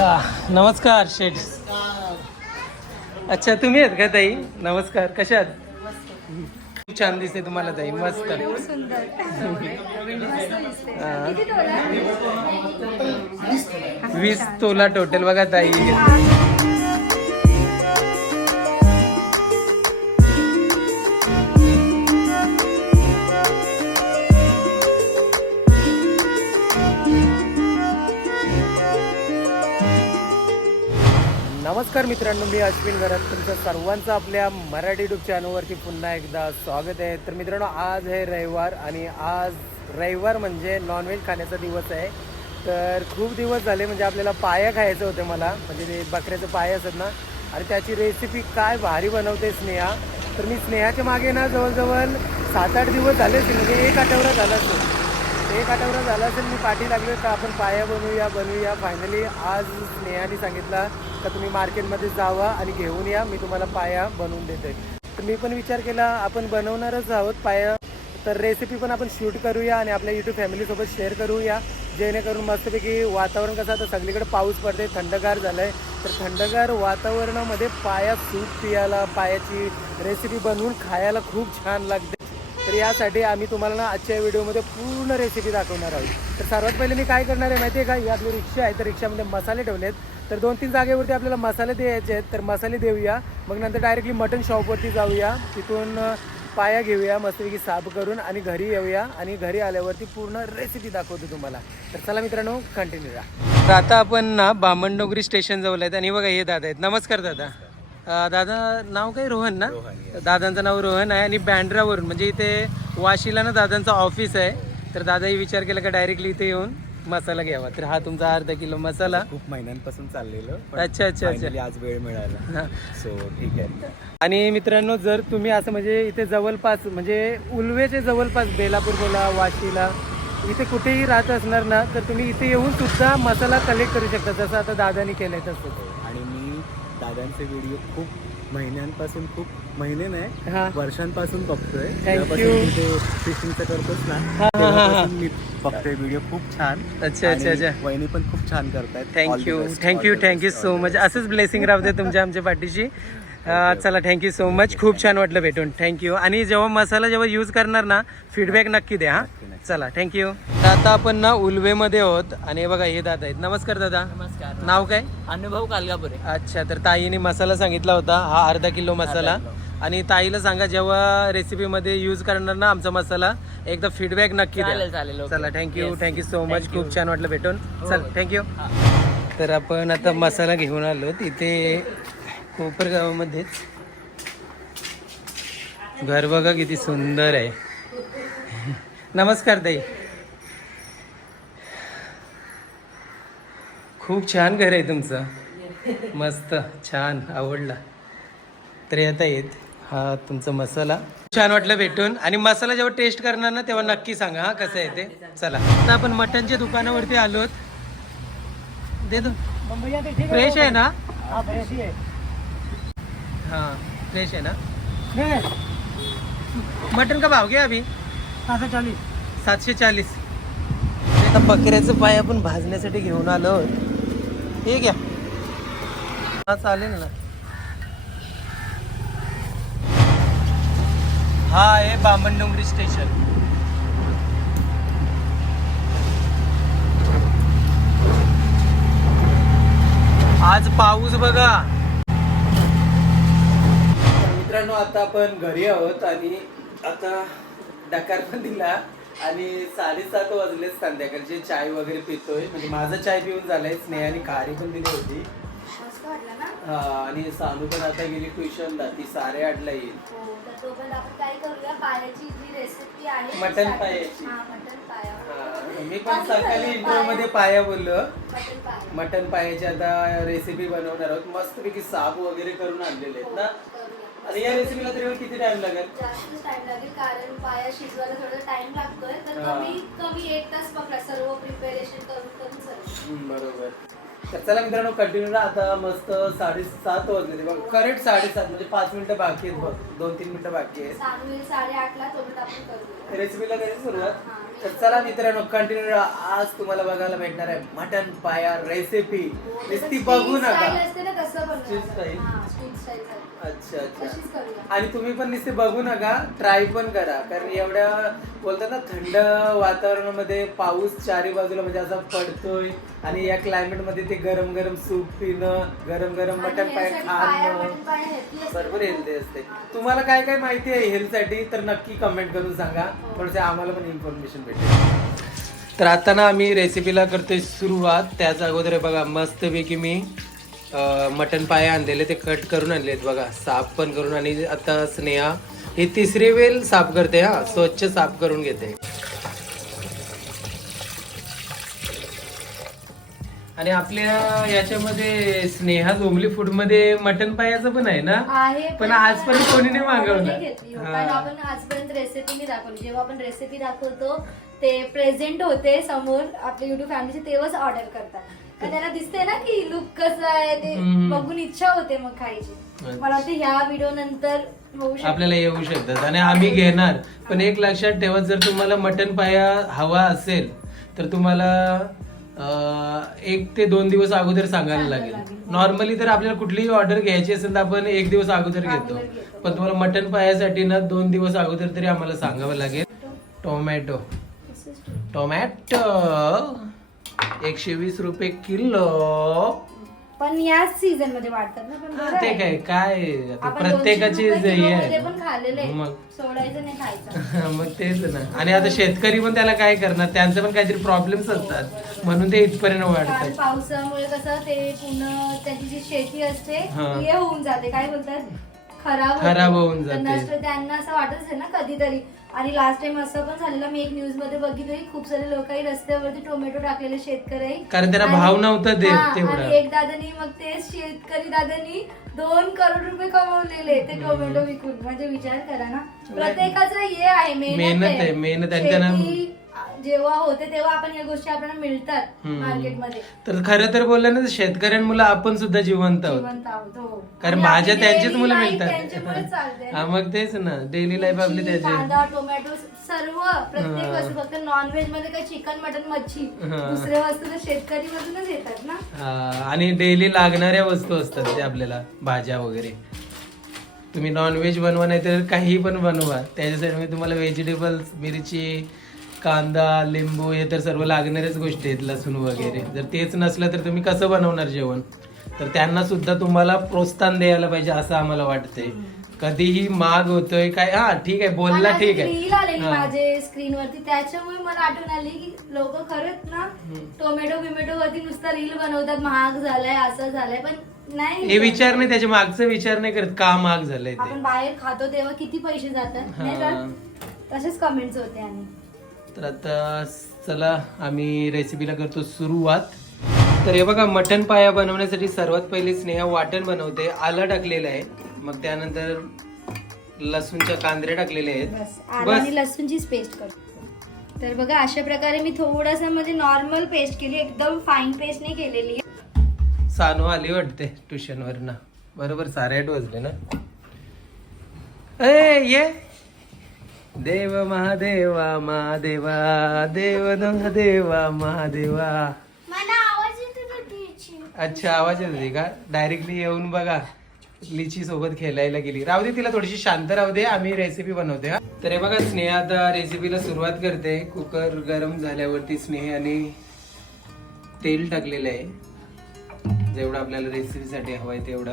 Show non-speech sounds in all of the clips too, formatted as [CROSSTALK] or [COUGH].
नमस्कार शेठ. अच्छा तुम्ही आहेत का ताई? नमस्कार. कशा आहात? खूप छान दिसते तुम्हाला ताई. मस्त? वीस तोला टोटल बघा ताई. नमस्कार मित्रांनो मी अश्विन घरात तुमचं सर्वांचं आपल्या मराठी युट्यूब चॅनलवरती पुन्हा एकदा स्वागत आहे. तर मित्रांनो आज आहे रविवार आणि आज रविवार म्हणजे नॉनव्हेज खाण्याचा दिवस आहे. तर खूप दिवस झाले म्हणजे आपल्याला पाया खायचं होते मला. म्हणजे ते बकऱ्याचं पाय असत ना. आणि त्याची रेसिपी काय भारी बनवते स्नेहा. तर मी स्नेहाच्या मागे ना जवळजवळ सात आठ दिवस झाले म्हणजे एक आठवडा झाला असेल. एक आठवडा झाला असेल मी पाठी लागलो का? आपण पाया बनवूया बनवूया फायनली आज स्नेहाने सांगितला का तुम्ही मार्केटमध्ये जावा आणि घेऊन या. मी तुम्हाला पाया बनवून देते तर मी पण विचार केला आपण बनवणारच आहोत पाया. तर रेसिपी पण आपण शूट करूया आणि आपल्या यूट्यूब फॅमिलीसोबत शेअर करूया. जेणेकरून मस्तपैकी वातावरण कसं आता सगळीकडे पाऊस पडते थंडगार झालं आहे तर थंडगार वातावरणामध्ये पाया सूप पियाला पायाची रेसिपी बनवून खायला खूप छान लागते. तर यासाठी आम्ही तुम्हाला ना आजच्या व्हिडिओमध्ये पूर्ण रेसिपी दाखवणार आहोत. तर सर्वात पहिले मी काय करणार आहे माहिती आहे का? ही आपली रिक्षा आहे तर रिक्षामध्ये मसाले ठेवलेत. तर दोन तीन जागेवरती आपल्याला मसाले द्यायचे आहेत तर मसाले देऊया. मग नंतर डायरेक्टली मटन शॉपवरती जाऊया. तिथून पाया घेऊया मस्तपैकी साफ करून आणि घरी येऊया. आणि घरी आल्यावरती पूर्ण रेसिपी दाखवतो तुम्हाला. तर चला मित्रांनो कंटिन्यू राहा तर आता आपण ना बामणडोगरी स्टेशन जवळ आहेत आणि बघा हे दादा आहेत. नमस्कार दादा. दादा नाव काय? रोहन ना? दादांचं नाव रोहन आहे आणि बँड्रावरून म्हणजे इथे वाशीला ना दादांचं ऑफिस आहे. तर दादाही विचार केला का डायरेक्टली इथे येऊन मसाला घ्यावा. तर हा तुमचा अर्धा किलो मसाला. खूप महिन्यांपासून चाललेलं अच्छा अच्छा अच्छा. आज वेळ मिळाला. सो ठीक आहे. आणि मित्रांनो जर तुम्ही असं म्हणजे इथे जवळपास म्हणजे उल्वेचे जवळपास बेलापूर बोला वाशीला इथे कुठेही राहत असणार ना तर तुम्ही इथे येऊन सुद्धा मसाला कलेक्ट करू शकता जसं आता दादानी केलंय तसं. दादांचे व्हिडिओ खूप महिन्यांपासून खूप महिने नाही हा. वर्षांपासून बघतोय. जेव्हापासून तू ते फिशिंगचं करतोस ना हा, हा, हा. तेव्हापासून मी बघतोय व्हिडिओ खूप छान. अच्छा अच्छा आणि अच्छा. वहिनी पण खूप छान करतायत. All the thank you best, thank you thank you so the much best. असंच ब्लेसिंग राहते तुमच्या आमच्या पाठीशी. अं, चला थँक्यू सो मच खूप छान वाटलं भेटून. थँक्यू आणि जेव्हा मसाला जेव्हा यूज करणार ना फीडबॅक नक्की द्या हा. नक्की, नक्की. चला थँक्यू आता आपण ना उल्वेमध्ये आहोत. आणि हे बघा हे दादा आहेत. नमस्कार दादा. नमस्कार. नाव काय? अनुभव कालगापुरे. अच्छा तर ताईने मसाला सांगितला होता हा अर्धा किलो मसाला. आणि ताईला सांगा जेव्हा रेसिपीमध्ये यूज करणार ना आमचा मसाला एकदा फीडबॅक नक्की चालेल द्या. चालेल okay. चला thank you Yes. Thank you so much Thank you. खूप छान वाटलं भेटून. चल थँक्यू हा. तर आपण आता मसाला घेऊन आलो तिथे कोपरगावामध्येच घर बघा किती सुंदर आहे. नमस्कार ताई. खूप छान घर आहे तुमचं. मस्त छान आवडला. तर येता येत. हा तुमचा मसाला. छान वाटलं भेटून. आणि मसाला जेव्हा टेस्ट करणार ना तेव्हा नक्की सांगा हा कसं आहे ते. चला. आता आपण मटनच्या दुकानावरती आलोत. दे दो. फ्रेश आहे ना? हाँ फ्रेश है ना? मटन का भाव क्या अभी? सातशे चाळीस. आता बकऱ्याचं पाय आपण भाजण्यासाठी घेऊन आलो ठीक आहे. हा चालेल ना. हा आहे बामणडोंगरी स्टेशन. आज पाऊस बघा. मित्रांनो आता आपण घरी आहोत आणि आता डकार पण दिला. आणि साडेसात वाजले संध्याकाळचे चाय वगैरे पितोय. म्हणजे माझा चाय पिऊन झालाय स्नेहाने खारी पण दिली होती. हा, आणि सानू पण आता गेली ट्युशनला ती साडे आठला येईल. हो पायाची पायाची. हा मटण पाया. हा, मी पण सकाळी इंट्रो मध्ये पाया. बोललो. मटन पायाची आता रेसिपी बनवणार आहोत. मस्तपैकी साफ वगैरे करून आणलेले आहेत ना. करूया आणि या रेसिपीला तरी किती टाइम लागेल? जास्त टाइम लागेल कारण पाया शिजवायला थोडा टाइम लागतोय. तर हा. कमी कमी एक तास पकडा सर्व प्रिपेरेशन करून करून सर्व. बरोबर. तर चला मित्रांनो कंटिन्यू आता मस्त साडेसात वाजले बघ. करेक्ट साडेसात म्हणजे पाच मिनिटं बाकी आहेत बघ. दोन तीन मिनिटं बाकी आहेत. येईल साडेआठला तोपर्यंत आपण करूया. रेसिपीला कधी सुरुवात? हा तर चला मित्रांनो कंटिन्यू आज तुम्हाला बघायला भेटणार आहे मटन पाया रेसिपी नुसती बघू स्टाईल नका. असते ना तसं Street style? बनवायचं हा स्ट्रीट स्टाईल अच्छा अच्छा. करूया. आणि तुम्ही पण नुसते बघू नका ट्राय पण करा. कारण एवढ्या बोलतात ना थंड वातावरणामध्ये पाऊस चारी बाजूला म्हणजे असा पडतोय आणि या क्लायमेटमध्ये ते गरम गरम सूप पिणं गरम गरम आणि मटन पाय खाणं. मटण पाया healthy असते. बरोबर हेल्दी असते. तुम्हाला काय काय माहिती आहे हेल्थसाठी तर नक्की कमेंट करून सांगा. थोडसे आम्हाला पण इन्फॉर्मेशन भेटेल. तर आता ना आम्ही रेसिपीला करतोय सुरुवात. त्याच अगोदर हे बघा मस्तपैकी मी अं, मटण पाय आणलेले ते कट करून आणलेत बघा. साफ पण करून आणि आता स्नेहा ही तिसरी वेळ साफ करते हा. स्वच्छ साफ करून घेते. आणि आपल्या याच्यामध्ये स्नेहा जोमली फूडमध्ये मटन पायाचं पण आहे ना? पण आजपर्यंत कोणी नाही मागवलं. हो. आपण आजपर्यंत रेसिपी नाही दाखवली. जेव्हा आपण रेसिपी दाखवतो ते प्रेझेंट होते समोर आपल्या युट्यूब फॅमिलीचे तेव्हाच ऑर्डर करतात. कारण त्यांना दिसते ना की लुक कसं आहे ते हम्म. बघून इच्छा होते मग खायची. अच्छा. मला वाटतं ह्या व्हिडिओ नंतर होऊ शकतं. आपल्याला येऊ शकतात. आणि आम्ही घेणार. पण एक लक्षात ठेवा जर तुम्हाला मटन पाया हवा असेल तर तुम्हाला अं, एक ते दोन दिवस अगोदर सांगायला लागेल. नॉर्मली तर आपल्याला कुठलीही ऑर्डर घ्यायची असेल तर आपण एक दिवस अगोदर घेतो अगोदर घेतो. पण तुम्हाला मटन पायासाठी ना दोन दिवस अगोदर तरी आम्हाला सांगावं लागेल. टोमॅटो टोमॅटो एकशे वीस रुपये किलो. पण याच सीझनमध्ये वाढतात ना पण बरं ते आहे. काय काय आता आपण प्रत्येकाची 200 रुपये हे किलोमध्ये आहे पण खाल्लेले आहे. मग. सोडायचं नाही खायचं. मग तेच ना. आणि आता शेतकरी पण त्याला काय करणार? त्यांचे पण काहीतरी प्रॉब्लेम्स असतात. म्हणून ते इथपर्यंत कारण वाढतात पावसामुळे कसं ते पूर्ण त्याची जी शेती असते हा. हे होऊन जाते. काय बोलतात? खराब होऊन जाते. नष्ट त्यांना असं वाटत असेल ना कधीतरी आणि लास्ट टाइम असं पण झालेलं मी एक न्यूजमध्ये बघितलं खूप सारे लोकही रस्त्यावरती टोमॅटो टाकलेले शेतकरी कारण त्यांना आणि- भाव नव्हता देत हा, तेवढा. आणि एक दादानी मग ते शेतकरी दादानी दोन करोड रुपये कमवलेले ते टोमॅटो विकून म्हणजे विचार करा ना प्रत्येकाचं हे आहे मेहनत मेहनत आहे, मेहनत आहे. त्यांना- शेती जेव्हा होते तेव्हा आपण या गोष्टी आपल्याला मिळतात हम्म. मार्केटमध्ये तर खरं तर बोललं ना तर शेतकऱ्यांमुळे आपण सुद्धा जिवंत आहोत जिवंत आहोत, हो. कारण आणि भाज्या आपली त्यांचीच daily मुलं life त्यांच्यामुळेच चालते मिळतात. हा मग तेच ना डेली लाईफ आपली मिरची, त्याची कांदा टोमॅटो सर्व प्रत्येक हा. वस्तू फक्त नॉनव्हेजमध्ये काही चिकन मटन मच्छी हा. दुसऱ्या वस्तू तर शेतकरी मधूनच येतात ना हा, आणि डेली लागणाऱ्या वस्तू असतात ते आपल्याला भाज्या वगैरे तुम्ही नॉनव्हेज बनवा नाही तर काही पण बनवा त्याच्यासाठी मी तुम्हाला व्हेजिटेबल्स मिरची कांदा लिंबू हे तर सर्व लागणाऱ्याच गोष्टी आहेत लसूण वगैरे. जर तेच नसलं तर तुम्ही कसं बनवणार जेवण? तर त्यांना सुद्धा तुम्हाला प्रोत्साहन द्यायला पाहिजे असं आम्हाला वाटतंय. कधीही माग होतोय काय हा ठीक आहे बोलला ठीक आहे. हा. माझे स्क्रीन वरती त्याच्यामुळे मला आठवण आली की लोक खरंच ना टोमॅटो बिमॅटो वरती नुसता रील बनवतात महाग झालाय असं झालंय पण नाही. हे विचार नाही त्याच्या मागचा विचार नाही करत का महाग झालंय आपण बाहेर खातो तेव्हा किती पैसे जातात? तसेच कमेंट्स होते आणि. तर आता चला आम्ही रेसिपीला करतो सुरुवात. तर हे बघा मटन पाया बनवण्यासाठी सर्वात पहिले स्नेहा वाटण बनवते. आलं टाकलेलं आहे. मग त्यानंतर लसूणच्या कांदरे टाकलेले आहेत. बस आणि लसूणचीच पेस्ट करतो. तर बघा अशा प्रकारे मी थोडंसं म्हणजे नॉर्मल पेस्ट केली एकदम फाईन पेस्ट नाही केलेली. सानू आली वाटते ट्युशन ना बरोबर साडेआठ वाजले ना? ए ये. देव महादेवा महादेवा. देव महादेवा. महादेवा अच्छा आवाज येत होती का डायरेक्टली येऊन बघा. लिची सोबत खेळायला गेली. राहू दे तिला थोडीशी शांत राहू दे. आम्ही रेसिपी बनवते हा. तर हे बघा स्नेहा आता रेसिपीला सुरुवात करते. कुकर गरम झाल्यावरती स्नेहाने तेल टाकलेलं आहे. जेवढं आपल्याला रेसिपीसाठी हवं आहे तेवढं.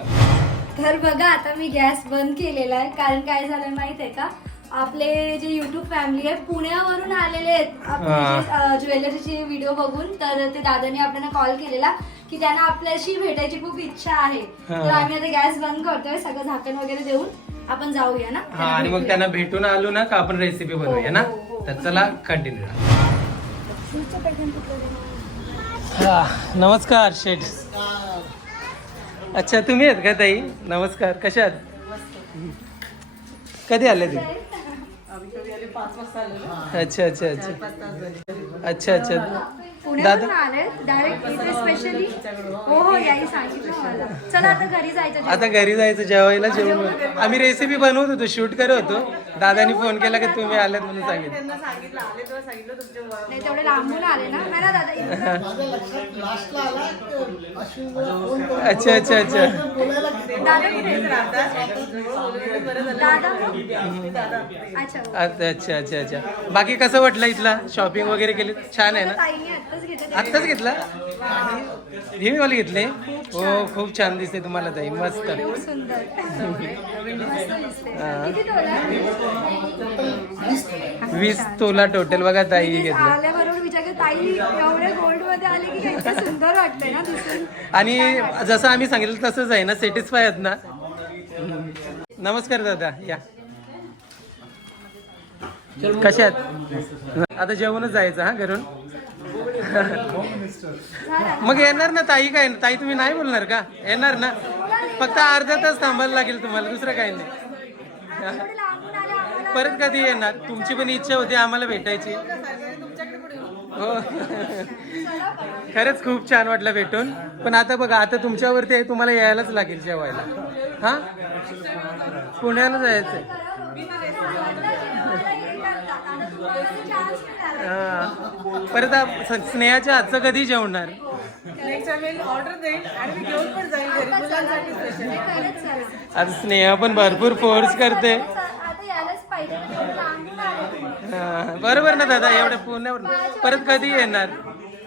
तर बघा आता मी गॅस बंद केलेला आहे. कारण काय झालं माहीत आहे का? आपले जे युट्यूब फॅमिली आहे पुण्यावरून आलेले आहेत. ज्वेलरीचे व्हिडिओ बघून तर ते दादाने आपल्याला कॉल केलेला की त्यांना आपल्याशी भेटायची खूप इच्छा आहे. तर आम्ही आता गॅस बंद करतोय सगळं झाकण वगैरे देऊन आपण जाऊया ना? हा आणि मग त्यांना भेटून आलो ना का आपण रेसिपी बनवूया ना? हो, हो, हो. तर चला कंटिन्यू नमस्कार शेठ. अच्छा तुम्ही आहेत का ताई? नमस्कार कशा आहात? कधी आले अच्छा अच्छा अच्छा. अच्छा अच्छा. पुण्यावरून आले डायरेक्ट इथे स्पेशली हो हो याही सांगितलं मला. चला आता घरी जायचं आता घरी जायचं जेवायला जेवण आम्ही रेसिपी बनवत होतो शूट करत होतो. दादानी फोन केला की तुम्ही आलेत म्हणून सांगितलं. नाही तेवढे लांबून आले ना. नाही ना दादा इतकं- [LAUGHS] अच्छा अच्छा अच्छा. दादा कुठे? दादा मग? अच्छा हो. अच्छा अच्छा अच्छा. अच्छा बाकी कसं वाटलं इथला शॉपिंग वगैरे केली? छान आहे ना? ताईने आत्ताच घेतला? हे मी वाले घेतले? हो खूप छान दिसते तुम्हाला ताई मस्त. वीस तोला टोटल बघा ताई घेतलं. आणि जसं आम्ही सांगितलं तसंच आहे ना सॅटिस्फाय आहेत ना. नमस्कार दादा या. कशात आता जेवणच जायचं हा घरून? मग येणार ना ताई काय ताई तुम्ही नाही बोलणार का? येणार ना? फक्त अर्धा तास थांबायला लागेल तुम्हाला दुसरं काही नाही. परत कधी येणार? तुमची पण इच्छा होती आम्हाला भेटायची. हो. खरंच खूप छान वाटलं भेटून. पण आता बघा आता तुमच्यावरती आहे तुम्हाला यायलाच लागेल जेवायला. हा? पुण्याला जायचंय. हा. परत आप- स- स्नेहाच्या हातचं कधी जेवणार? आता स्नेहा पण भरपूर फोर्स करते. आता यायलाच पाहिजे ना, एवढे लांबून आले. हा, बरोबर ना दादा एवढ्या पुण्यावर परत कधी येणार?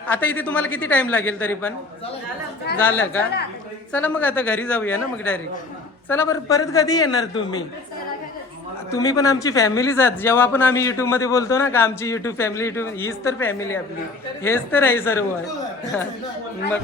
आता इथे तुम्हाला किती टाइम लागेल तरी पण? झालं का? चला. मग आता घरी जाऊया ना मग डायरेक्ट चला बरं परत कधी येणार तुम्ही? तुम्ही पण आमची फॅमिलीच आहात. जेव्हा पण आम्ही युट्यूबमध्ये बोलतो ना का आमची युट्यूब फॅमिली युट्यूब हीच तर फॅमिली आपली. हेच तर आहे सर्व. [LAUGHS] मग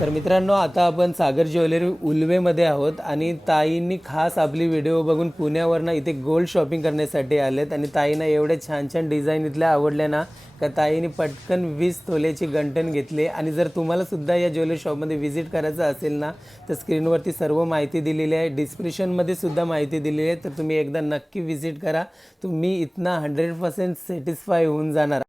तर मित्रांनो आता आपण सागर ज्वेलरी उल्वेमध्ये आहोत आणि ताईंनी खास आपली व्हिडिओ बघून पुण्यावरनं इथे गोल्ड शॉपिंग करण्यासाठी आलेत आणि ताईंना एवढ्या छान छान डिझाईन इथल्या आवडल्या ना का ताईने पटकन वीस तोल्याची गंठण घेतली. आणि जर तुम्हाला सुद्धा या ज्वेलरी शॉपमध्ये व्हिजिट करायचं असेल ना तर स्क्रीनवरती सर्व माहिती दिलेली आहे. डिस्क्रिप्शनमध्ये सुद्धा माहिती दिलेली आहे. तर तुम्ही एकदा नक्की व्हिजिट करा. तुम्ही इथना हंड्रेड पर्सेंट सॅटिस्फाय होऊन जाणार.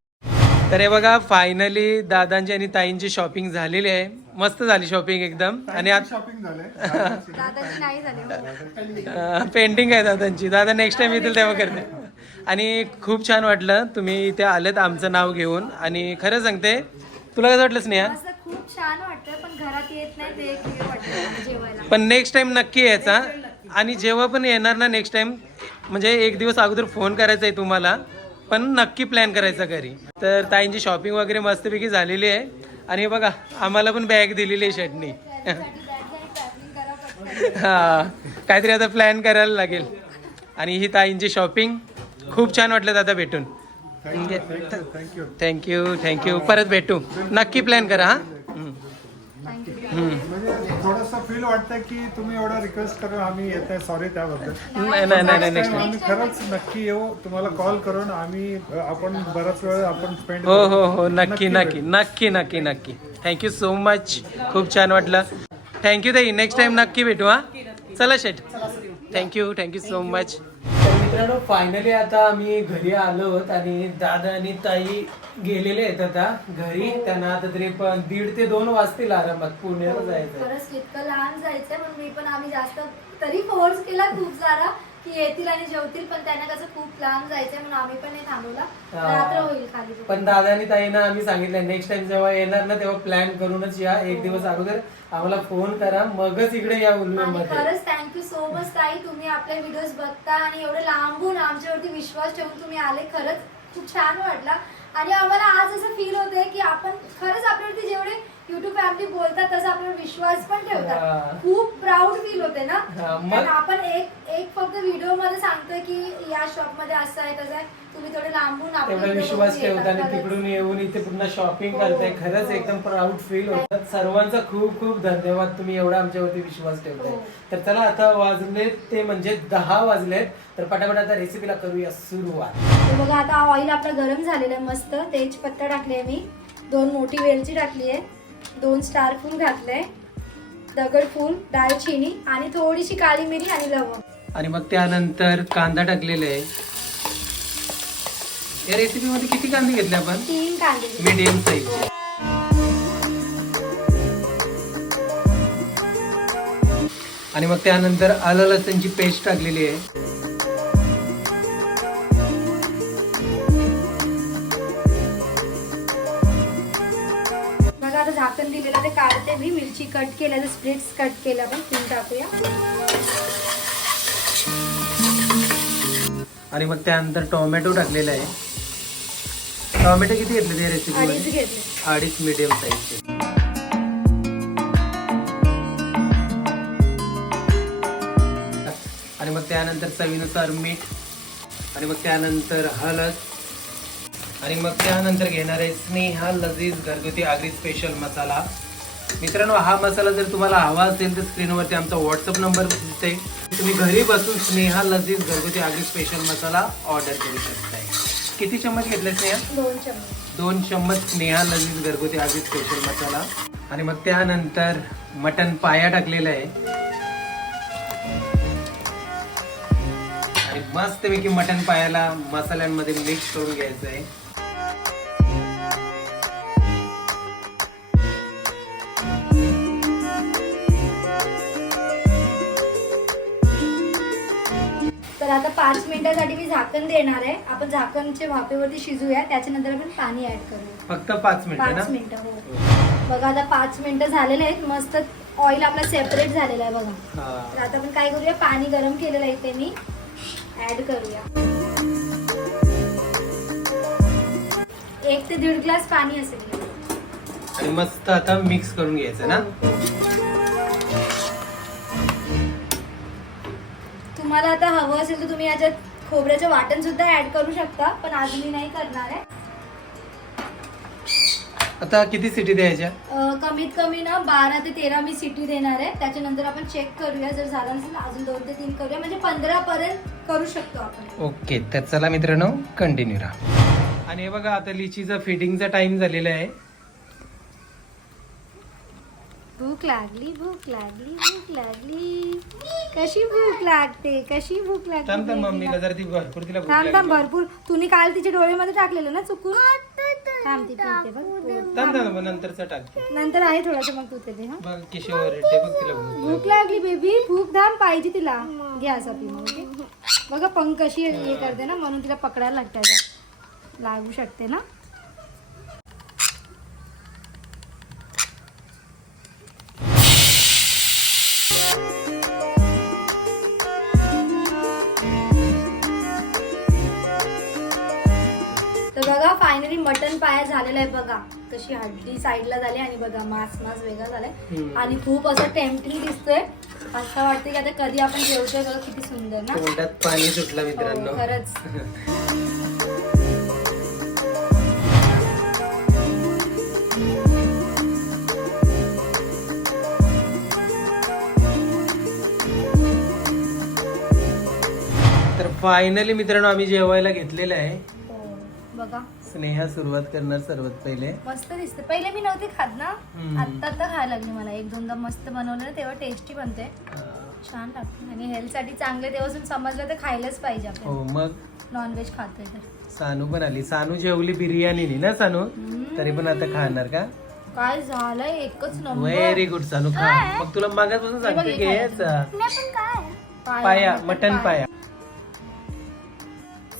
तर हे बघा फायनली दादांची आणि ताईंची शॉपिंग झालेली आहे. मस्त झाली शॉपिंग एकदम. आणि [LAUGHS] दादाची नाही झाले हो. पेंटिंग आहे दादांची दादा नेक्स्ट टाइम येतील तेव्हा करते. आणि खूप छान वाटलं तुम्ही इथे आलेत आमचं नाव घेऊन. आणि खरं सांगते तुला कसं वाटलं स्नेहा? असं खूप छान वाटतं पण घरात येत नाही ते एक वेळ वाटतं जेवायला. पण नेक्स्ट टाइम नक्की यायचा. आणि जेव्हा पण येणार ना नेक्स्ट टाइम म्हणजे एक दिवस अगोदर फोन करायचा आहे तुम्हाला. पण नक्की प्लॅन करायचा घरी. तर ताईंची शॉपिंग वगैरे मस्तपैकी झालेली आहे. आणि बघा आम्हाला पण बॅग दिलेली आहे चटणी हा काहीतरी आता प्लॅन करायला लागेल. आणि ही ताईंची शॉपिंग खूप छान वाटलं दादा भेटून. थँक्यू थँक्यू परत भेटू. नक्की प्लॅन करा हा. म्हणजे थोडस फील वाटतं की तुम्ही एवढा रिक्वेस्ट करून आम्ही येत आहे सॉरी त्याबद्दल. नाही नाही नाही नाही नेक्स्ट आम्ही खरंच नक्की येऊ. तुम्हाला कॉल करून आम्ही आपण बराच वेळ आपण स्पेंड हो हो हो. नक्की नक्की नक्की नक्की नक्की थँक्यू सो मच खूप छान वाटलं. थँक्यू ताई. नेक्स्ट टाइम नक्की भेटू हा. चला शेट thank you thank you so much मित्रांनो फायनली आता आम्ही घरी आलो आणि दादा आणि ताई गेलेले आहेत आता घरी. त्यांना आता तरी पण दीड ते दोन वाजतील आरामात पुण्याला जायचं. खरंच इतकं लहान जायचंय पण मी पण आम्ही जास्त तरी फोर्स केला खूप सारा. की येतील आणि जेवतील पण त्यांना कसं खूप लांब जायचंय म्हणून आम्ही पण नाही थांबवला. हा. रात्र होईल खाली पण दादा आणि ताईंना आम्ही सांगितलं नेक्स्ट टाइम जेव्हा येणार ना तेव्हा प्लॅन करूनच या. एक दिवस अगोदर आम्हाला फोन करा मगच इकडे या आणि खरंच थँक्यू सो मच ताई. तुम्ही आपले व्हिडिओज बघता आणि एवढे लांबून आमच्यावरती विश्वास ठेवून तुम्ही आले. खरंच खूप छान वाटला. आणि आम्हाला आज असं फील होतंय की आपण खरंच आपल्यावरती जेवढे युट्यूब फॅमिली बोलतात तसं आपल्यावर विश्वास पण हा. ठेवतात खूप प्राऊड फील होते ना? हा, मग? कारण आपण एक एक फक्त व्हिडिओमध्ये सांगतोय की या शॉपमध्ये असं आहे तसं आहे. तुम्ही थोडे लांबून तेवढा विश्वास ठेवता आणि. तिकडून येऊन इथे पुन्हा शॉपिंग हो. करताय. खरंच एकदम प्राऊड फील होतं. सर्वांचा खूप खूप धन्यवाद. तुम्ही एवढा आमच्यावरती विश्वास ठेवताय. हो. तर चला आता वाजले ते म्हणजे दहा वाजलेत. तर पटापट आता रेसिपीला करूया सुरुवात. हे बघा आता ऑइल आपलं गरम झालेलं आहे मस्त. तेजपत्ता टाकली मी. दोन मोठी वेलची टाकली आहे. दोन स्टार फूल घातले. दगड फूल दालचिनी आणि थोडीशी काळी मिरी आणि लवंग. आणि मग त्यानंतर कांदा टाकलेला आहे. या रेसिपी मध्ये किती कांदे घेतले आपण? तीन कांदे मीडियम साईज आणि मग त्यानंतर आलं लसणची पेस्ट टाकलेली आहे. झाकण दिलेलं ते काढते मी. मिरची कट केल्या स्प्लिट्स कट केल्या पण तीन टाकूया. आणि मग त्यानंतर टोमॅटो टाकलेला आहे. टोमॅटो किती घेतले ते अडीच रेसिपी घेतले. अडीच मिडियम साईजचे आणि मग त्यानंतर चवीनुसार मीठ. आणि मग त्यानंतर हळद. आणि मग त्यानंतर घेणार आहे स्नेहा लजीज घरगुती आगरी स्पेशल मसाला. मित्रांनो हा मसाला जर तुम्हाला हवा असेल तर स्क्रीनवरती आमचा व्हॉट्सअप नंबर दिसते तुम्ही घरी बसून स्नेहा लजीज घरगुती आगरी स्पेशल मसाला ऑर्डर करू शकताय. किती चम्मच घेतले स्नेहा? दोन चम्मच. स्नेहा लजीज घरगुती आगरी स्पेशल मसाला. आणि मग त्यानंतर मटन पाया टाकलेला आहे. आणि मस्तपैकी मटन पायाला मसाल्यांमध्ये मिक्स करून घ्यायचं आहे. तर आता पाच मिनिटासाठी मी झाकण देणार आहे. आपण झाकणच्या भापेवरती शिजूया त्याच्यानंतर आपण पाणी ऍड करूया. फक्त पाच मिनिटं पाच मिनिटं हो. बघा आता पाच मिनिटं झालेले आहेत. मस्त ऑइल आपला सेपरेट झालेला आहे बघा. तर हा. आता आपण काय करूया? पाणी गरम केलेलं आहे ते मी. ऍड करूया. एक ते दीड ग्लास पाणी असेल. आणि मस्त आता मिक्स करून घ्यायचं ना? तुम्हाला आता हवं असेल तर तुम्ही याच्यात खोबऱ्याचं वाटण सुद्धा ऍड करू शकता पण आज मी नाही करणार आहे. आता किती सिटी द्यायच्या? अं, कमीत कमी ना बारा ते तेरा मी सिटी देणार आहे. त्याच्यानंतर आपण चेक करूया जर झालं नसेल तर अजून दोन ते तीन करूया. म्हणजे पंधरा पर्यंत करू शकतो आपण. ओके तर चला मित्रांनो कंटिन्यू राहा. आणि हे बघा आता लिचीचा फिटिंगचा टाइम झालेला आहे. भूक लागली भूक लागली भूक लागली. कशी भूक लागते कशी भूक लागते थांब थांब baby मम्मीला ला? जर ती भरपूर तिला भूक थांब थांब लागली. भरपूर. तुम्ही काल तिच्या डोळ्यामध्ये टाकलेलं ना चुकून? थांब ती पिते बघ. थांब थांब मग नंतरचा टाकते. नंतर आहे थोडंसं मग तू ते दे, हा. बघ किशोर रेड्डी बघ तिला भूक भूक लागली बेबी भूक धाम पाहिजे तिला. घ्या असं पी मग ओके? बघा पंख कशी हे करते ना म्हणून तिला पकडायला लागते आता. लागू शकते ना? मटन पाया झालेला आहे बघा. कशी हड्डी साईडला झाली आणि बघा मास मास वेगळा झालाय. आणि खूप असं टेम्पटिंग दिसतोय. असं वाटतं की आता कधी आपण जेवतोय बघा किती सुंदर ना? तोंडात पाणी सुटलं मित्रांनो. हो, खरंच. तर फायनली मित्रांनो आम्ही जेवायला घेतलेलं आहे. हो, बघा. स्नेहा सुरुवात करणार सर्वात पहिले. मस्त दिसते. पहिले मी नव्हती खात ना. हम्म. आता खायला लागली मला. एक दोनदा मस्त बनवलं ना तेव्हा टेस्टी बनते. छान लागते. आणि हेल्थसाठी चांगले तेव्हापासून समजलं तर खायलाच पाहिजे हो मग? नॉनव्हेज खातोय तर. सानू पण आली. सानू जेवली बिर्याणीनी ना सानू? हम्म. तरी पण आता खाणार का? काय झालंय? एकच नंबर व्हेरी गुड सानू खा. मग तुला मागापासून बघ, सांगते की पाया मटन पाया.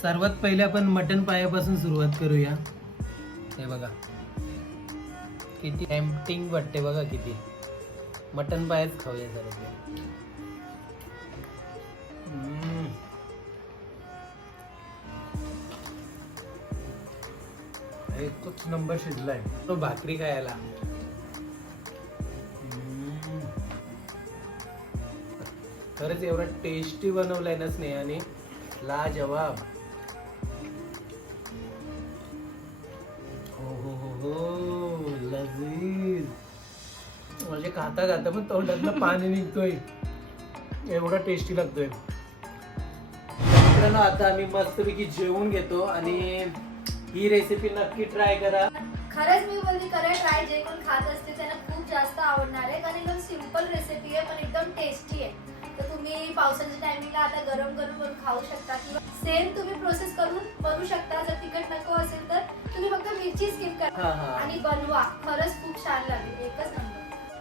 सर्वात पहिले आपण मटन पायापासून सुरुवात करूया. हे बघा. किती टेम्पटिंग वाटते बघा किती. मटन पायाच खाऊया जरा एकच नंबर शिजलाय. तो भाकरी खायला. खरंच एवढा टेस्टी बनवलाय ना स्नेहाने. लाजवाब. खाता खाता पण तोंडातलं पाणी निघतोय. एवढा टेस्टी लागतोय. मित्रांनो आता आम्ही मस्तपैकी जेवून घेतो आणि ही रेसिपी नक्की ट्राय करा. खरंच मी बोलली करा ट्राय जे कोण खात असते त्यांना खूप जास्त आवडणार आहे. कारण एकदम सिंपल रेसिपी आहे पण एकदम टेस्टी आहे. तर तुम्ही पावसाच्या टायमिंगला आता गरम गरम करून खाऊ शकता किंवा सेम तुम्ही प्रोसेस करून बनवू शकता. जर तिखट नको असेल तर तुम्ही फक्त मिरची स्किप हा, करा हा. आणि बनवा. खरंच खूप छान लागेल. एकच नंबर.